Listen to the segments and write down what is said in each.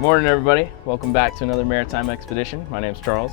Morning everybody, welcome back to another Maritime Expedition. My name's Charles.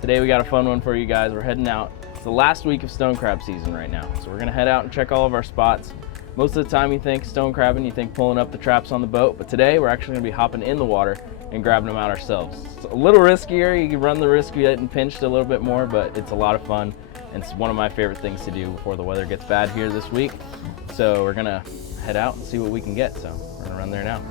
Today we got a fun one for you guys. We're heading out. It's the last week of stone crab season right now. So we're gonna head out and check all of our spots. Most of the time you think stone crabbing, you think pulling up the traps on the boat, but today we're actually gonna be hopping in the water and grabbing them out ourselves. It's a little riskier, you can run the risk of getting pinched a little bit more, but it's a lot of fun. And it's one of my favorite things to do before the weather gets bad here this week. So we're gonna head out and see what we can get. So we're gonna run there now.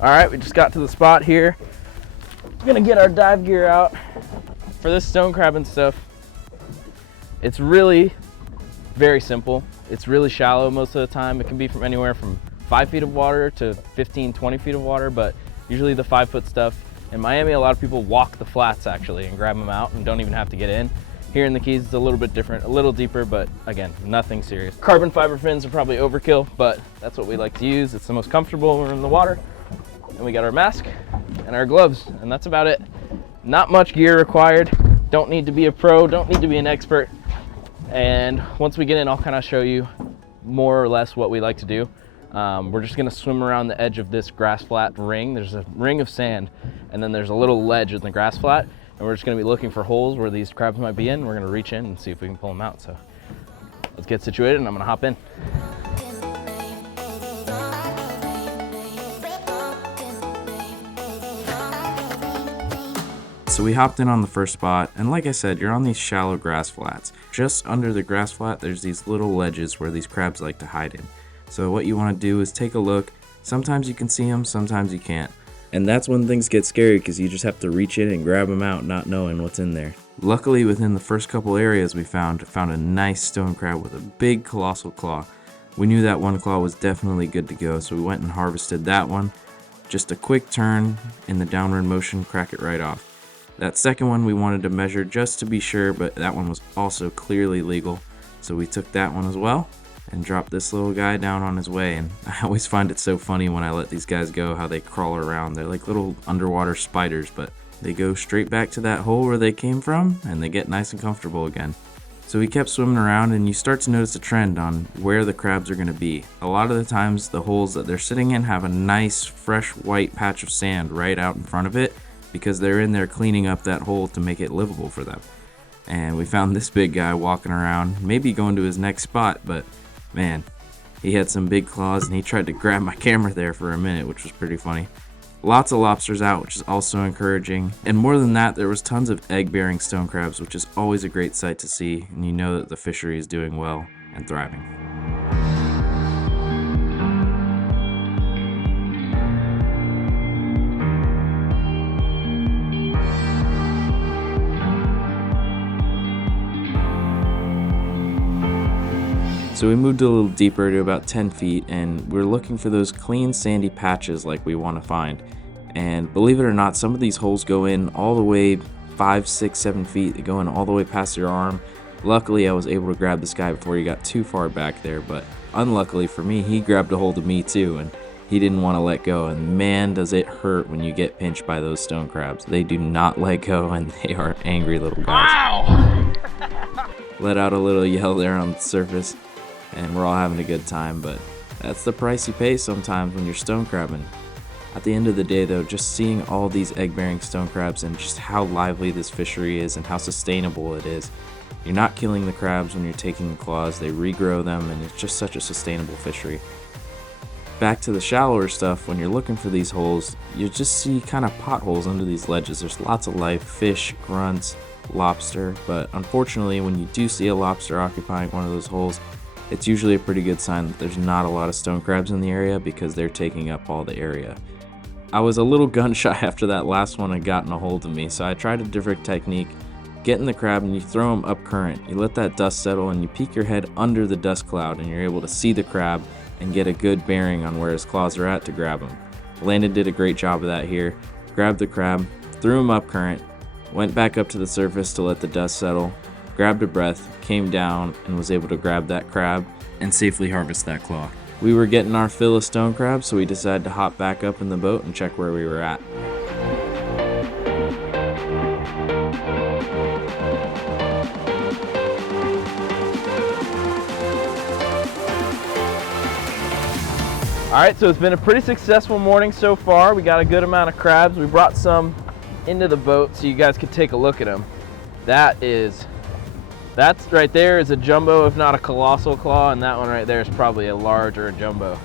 All right, we just got to the spot here. We're gonna get our dive gear out. For this stone crabbing stuff, it's really very simple. It's really shallow most of the time. It can be from anywhere from 5 feet of water to 15, 20 feet of water, but usually the 5-foot stuff. In Miami, a lot of people walk the flats actually and grab them out and don't even have to get in. Here in the Keys, it's a little bit different, a little deeper, but again, nothing serious. Carbon fiber fins are probably overkill, but that's what we like to use. It's the most comfortable when we're in the water. And we got our mask and our gloves, and that's about it. Not much gear required. Don't need to be a pro, don't need to be an expert. And once we get in, I'll kind of show you more or less what we like to do. We're just gonna swim around the edge of this grass flat ring. There's a ring of sand, and then there's a little ledge in the grass flat, and we're just gonna be looking for holes where these crabs might be in. We're gonna reach in and see if we can pull them out. So let's get situated, and I'm gonna hop in. So we hopped in on the first spot, and like I said, you're on these shallow grass flats. Just under the grass flat, there's these little ledges where these crabs like to hide in. So what you want to do is take a look. Sometimes you can see them, sometimes you can't. And that's when things get scary, because you just have to reach in and grab them out, not knowing what's in there. Luckily, within the first couple areas we found a nice stone crab with a big colossal claw. We knew that one claw was definitely good to go, so we went and harvested that one. Just a quick turn in the downward motion, crack it right off. That second one we wanted to measure just to be sure, but that one was also clearly legal. So we took that one as well and dropped this little guy down on his way. And I always find it so funny when I let these guys go, how they crawl around. They're like little underwater spiders, but they go straight back to that hole where they came from and they get nice and comfortable again. So we kept swimming around, and you start to notice a trend on where the crabs are going to be. A lot of the times the holes that they're sitting in have a nice fresh white patch of sand right out in front of it, because they're in there cleaning up that hole to make it livable for them. And we found this big guy walking around, maybe going to his next spot, but man, he had some big claws and he tried to grab my camera there for a minute, which was pretty funny. Lots of lobsters out, which is also encouraging. And more than that, there was tons of egg-bearing stone crabs, which is always a great sight to see, and you know that the fishery is doing well and thriving. So we moved a little deeper to about 10 feet, and we're looking for those clean sandy patches like we want to find. And believe it or not, some of these holes go in all the way 5, 6, 7 feet. They go in all the way past your arm. Luckily, I was able to grab this guy before he got too far back there, but unluckily for me, he grabbed a hold of me too, and he didn't want to let go. And man, does it hurt when you get pinched by those stone crabs. They do not let go, and they are angry little guys. Wow! Let out a little yell there on the surface, and we're all having a good time, but that's the price you pay sometimes when you're stone crabbing. At the end of the day though, just seeing all these egg-bearing stone crabs and just how lively this fishery is and how sustainable it is. You're not killing the crabs when you're taking the claws, they regrow them, and it's just such a sustainable fishery. Back to the shallower stuff, when you're looking for these holes, you just see kind of potholes under these ledges. There's lots of life, fish, grunts, lobster, but unfortunately when you do see a lobster occupying one of those holes, it's usually a pretty good sign that there's not a lot of stone crabs in the area, because they're taking up all the area. I was a little gun shy after that last one had gotten a hold of me, so I tried a different technique. Get in the crab and you throw them up current. You let that dust settle and you peek your head under the dust cloud, and you're able to see the crab and get a good bearing on where his claws are at to grab him. Landon did a great job of that here. Grabbed the crab, threw him up current, went back up to the surface to let the dust settle, grabbed a breath, came down, and was able to grab that crab and safely harvest that claw. We were getting our fill of stone crabs, so we decided to hop back up in the boat and check where we were at. All right, so it's been a pretty successful morning so far. We got a good amount of crabs. We brought some into the boat so you guys could take a look at them. That's right there is a jumbo, if not a colossal claw, and that one right there is probably a large or a jumbo.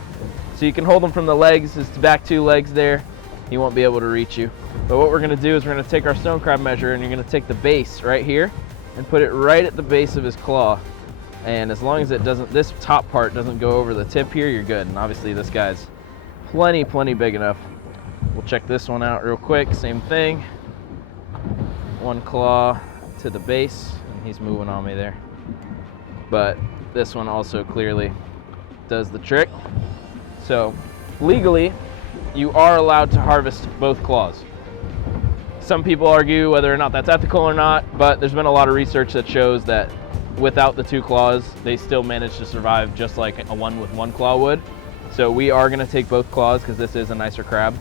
So you can hold them from the legs, it's the back two legs there. He won't be able to reach you. But what we're gonna do is we're gonna take our stone crab measure and you're gonna take the base right here and put it right at the base of his claw. And as long as it doesn't, this top part doesn't go over the tip here, you're good. And obviously this guy's plenty big enough. We'll check this one out real quick, same thing. One claw to the base, and he's moving on me there. But this one also clearly does the trick. So legally, you are allowed to harvest both claws. Some people argue whether or not that's ethical or not, but there's been a lot of research that shows that without the two claws, they still manage to survive just like a one with one claw would. So we are gonna take both claws because this is a nicer crab.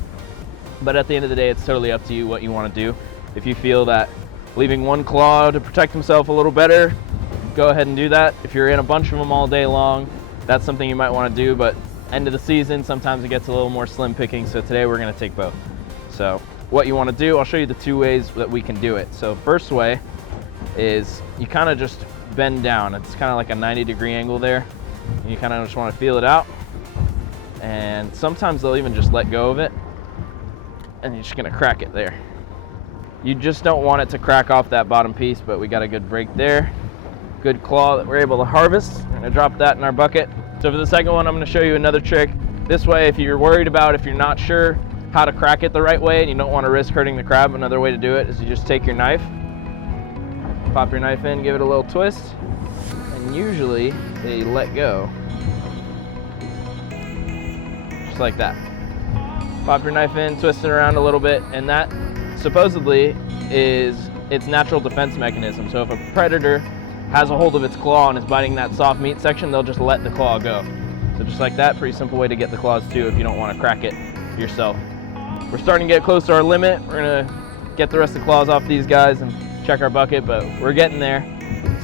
But at the end of the day, it's totally up to you what you wanna do. If you feel that leaving one claw to protect himself a little better, go ahead and do that. If you're in a bunch of them all day long, that's something you might wanna do, but end of the season, sometimes it gets a little more slim picking, so today we're gonna take both. So what you wanna do, I'll show you the two ways that we can do it. So first way is you kinda just bend down. It's kind of like a 90-degree angle there. You kind of just want to feel it out. And sometimes they'll even just let go of it. And you're just going to crack it there. You just don't want it to crack off that bottom piece, but we got a good break there. Good claw that we're able to harvest. We're going to drop that in our bucket. So for the second one, I'm going to show you another trick. This way, if you're worried about, if you're not sure how to crack it the right way and you don't want to risk hurting the crab, another way to do it is you just take your knife, pop your knife in, give it a little twist, and usually they let go. Just like that. Pop your knife in, twist it around a little bit, and that supposedly is its natural defense mechanism. So if a predator has a hold of its claw and is biting that soft meat section, they'll just let the claw go. So just like that, pretty simple way to get the claws too if you don't want to crack it yourself. We're starting to get close to our limit. We're gonna get the rest of the claws off these guys and check our bucket, but we're getting there.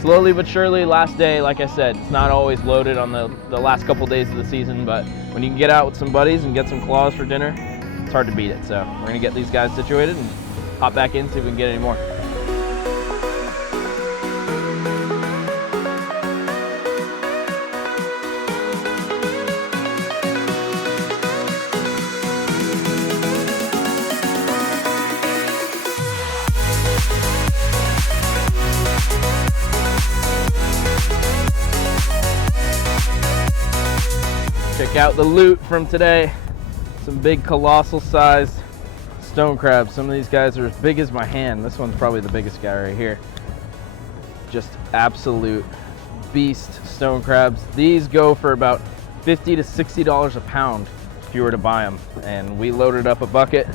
Slowly but surely, last day, like I said, it's not always loaded on the last couple days of the season, but when you can get out with some buddies and get some claws for dinner, it's hard to beat it. So we're gonna get these guys situated and hop back in, see if we can get any more. Check out the loot from today. Some big colossal sized stone crabs. Some of these guys are as big as my hand. This one's probably the biggest guy right here. Just absolute beast stone crabs. These go for about $50 to $60 a pound if you were to buy them. And we loaded up a bucket.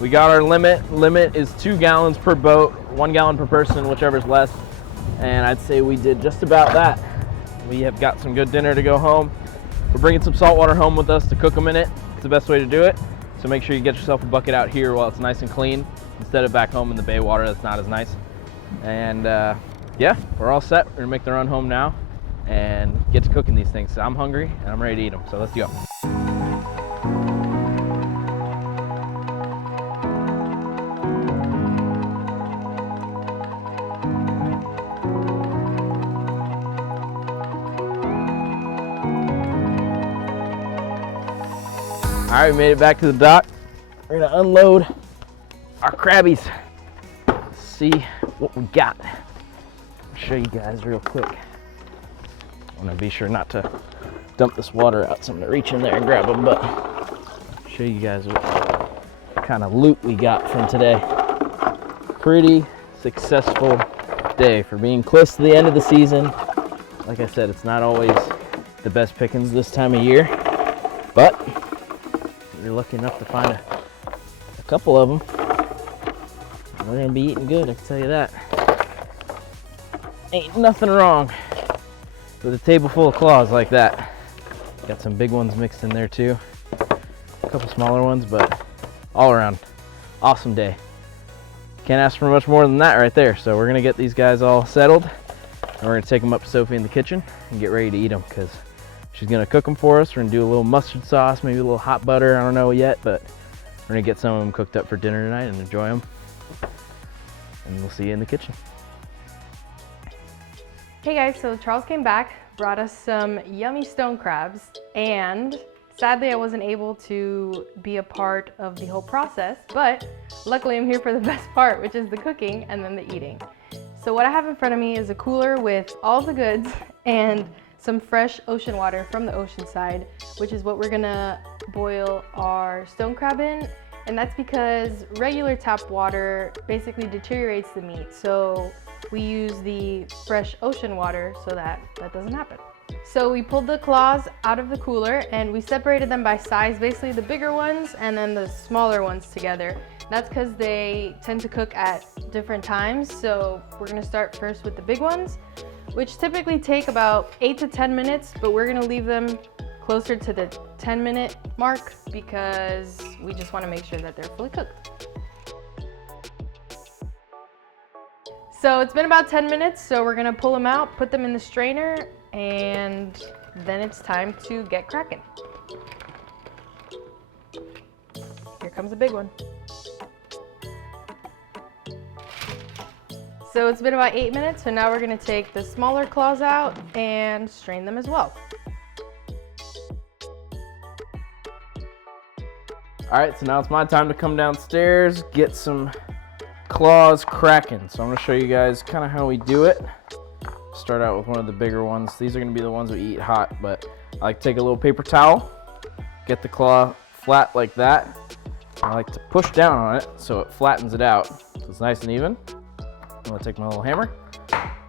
We got our limit. Limit is 2 gallons per boat, 1 gallon per person, whichever's less. And I'd say we did just about that. We have got some good dinner to go home. We're bringing some salt water home with us to cook them in it. It's the best way to do it. So make sure you get yourself a bucket out here while it's nice and clean instead of back home in the bay water that's not as nice. And yeah, we're all set. We're gonna make the run home now and get to cooking these things. So I'm hungry and I'm ready to eat them. So let's go. All right, we made it back to the dock. We're gonna unload our crabbies. Let's see what we got. I'll show you guys real quick. I wanna be sure not to dump this water out, so I'm gonna reach in there and grab them, but show you guys what kind of loot we got from today. Pretty successful day for being close to the end of the season. Like I said, it's not always the best pickings this time of year, but you're lucky enough to find a couple of them. We're gonna be eating good, I can tell you that. Ain't nothing wrong with a table full of claws like that. Got some big ones mixed in there too. A couple smaller ones, but all around, awesome day. Can't ask for much more than that right there. So we're gonna get these guys all settled, and we're gonna take them up to Sophie in the kitchen and get ready to eat them, because she's gonna cook them for us. We're gonna do a little mustard sauce, maybe a little hot butter, I don't know yet, but we're gonna get some of them cooked up for dinner tonight and enjoy them. And we'll see you in the kitchen. Hey guys, so Charles came back, brought us some yummy stone crabs, and sadly I wasn't able to be a part of the whole process, but luckily I'm here for the best part, which is the cooking and then the eating. So what I have in front of me is a cooler with all the goods and some fresh ocean water from the ocean side, which is what we're gonna boil our stone crab in. And that's because regular tap water basically deteriorates the meat. So we use the fresh ocean water so that doesn't happen. So we pulled the claws out of the cooler and we separated them by size, basically the bigger ones and then the smaller ones together. That's because they tend to cook at different times. So we're gonna start first with the big ones, which typically take about 8 to 10 minutes, but we're gonna leave them closer to the 10-minute mark because we just wanna make sure that they're fully cooked. So it's been about 10 minutes, so we're gonna pull them out, put them in the strainer, and then it's time to get cracking. Here comes a big one. So it's been about 8 minutes, so now we're gonna take the smaller claws out and strain them as well. All right, so now it's my time to come downstairs, get some claws cracking. So I'm gonna show you guys kind of how we do it. Start out with one of the bigger ones. These are gonna be the ones we eat hot, but I like to take a little paper towel, get the claw flat like that. I like to push down on it so it flattens it out, so it's nice and even. I'm gonna take my little hammer,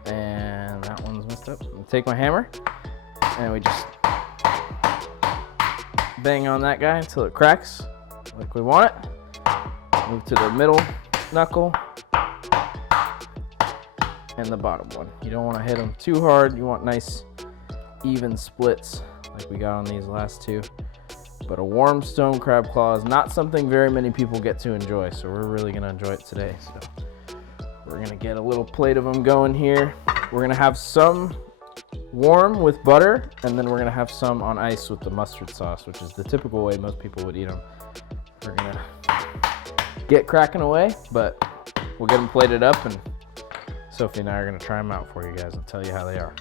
and that one's messed up. I'm gonna take my hammer, and we just bang on that guy until it cracks like we want it. Move to the middle knuckle and the bottom one. You don't want to hit them too hard. You want nice even splits like we got on these last two. But a warm stone crab claw is not something very many people get to enjoy, so we're really gonna enjoy it today. So we're gonna get a little plate of them going here. We're gonna have some warm with butter, and then we're gonna have some on ice with the mustard sauce, which is the typical way most people would eat them. We're gonna get cracking away, but we'll get them plated up, and Sophie and I are gonna try them out for you guys and tell you how they are.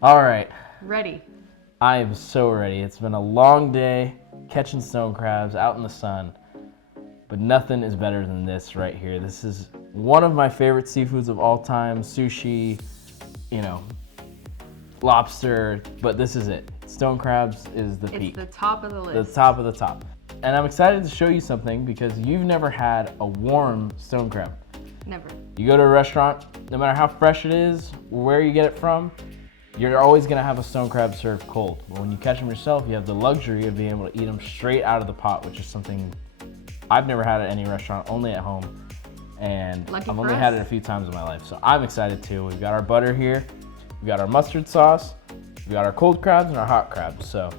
All right. Ready. I am so ready. It's been a long day catching stone crabs out in the sun, but nothing is better than this right here. This is one of my favorite seafoods of all time. Sushi, you know, lobster, but this is it. Stone crabs is the peak. It's the top of the list. The top of the top. And I'm excited to show you something because you've never had a warm stone crab. Never. You go to a restaurant, no matter how fresh it is, where you get it from, you're always gonna have a stone crab served cold. But when you catch them yourself, you have the luxury of being able to eat them straight out of the pot, which is something I've never had at any restaurant, only at home. And I've only had it a few times in my life. So I'm excited too. We've got our butter here, we've got our mustard sauce, we've got our cold crabs and our hot crabs. So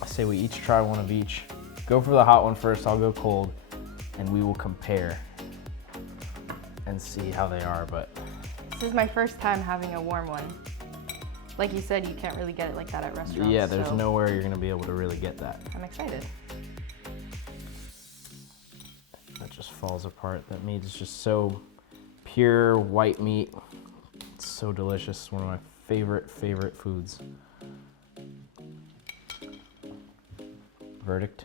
I say we each try one of each. Go for the hot one first, I'll go cold, and we will compare and see how they are. But this is my first time having a warm one. Like you said, you can't really get it like that at restaurants. yeah, there's nowhere you're gonna be able to really get that. I'm excited. That just falls apart. That meat is just so pure white meat. It's so delicious. One of my favorite foods. Verdict?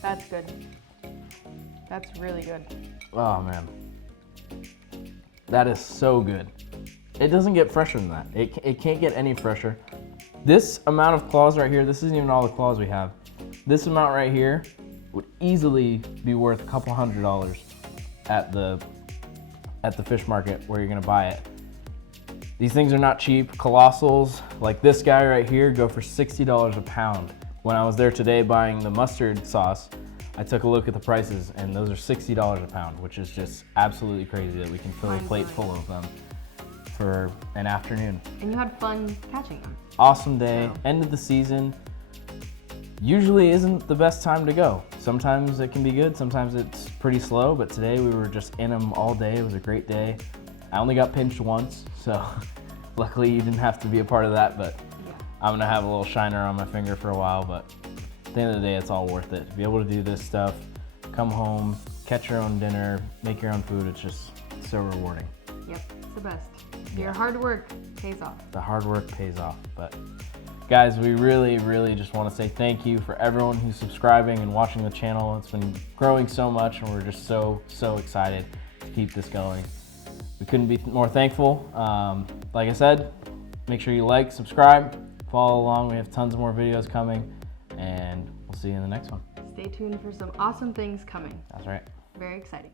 That's good. That's really good. Oh man. That is so good. It doesn't get fresher than that. It can't get any fresher. This amount of claws right here, this isn't even all the claws we have. This amount right here would easily be worth a couple $100 at the fish market where you're gonna buy it. These things are not cheap. Colossals, like this guy right here, go for $60 a pound. When I was there today buying the mustard sauce, I took a look at the prices and those are $60 a pound, which is just absolutely crazy that we can fill a plate full of them for an afternoon. And you had fun catching them. Awesome day, end of the season. Usually isn't the best time to go. Sometimes it can be good, sometimes it's pretty slow, but today we were just in them all day. It was a great day. I only got pinched once, so luckily you didn't have to be a part of that, but I'm gonna have a little shiner on my finger for a while, but at the end of the day, it's all worth it. To be able to do this stuff, come home, catch your own dinner, make your own food, it's just so rewarding. Yep, it's the best. Your hard work pays off. The hard work pays off, but guys, we really just want to say thank you for everyone who's subscribing and watching the channel. It's been growing so much and we're just so excited to keep this going. We couldn't be more thankful. Like I said, make sure you like, subscribe, follow along. We have tons more videos coming and we'll see you in the next one. Stay tuned for some awesome things coming. That's right. Very exciting.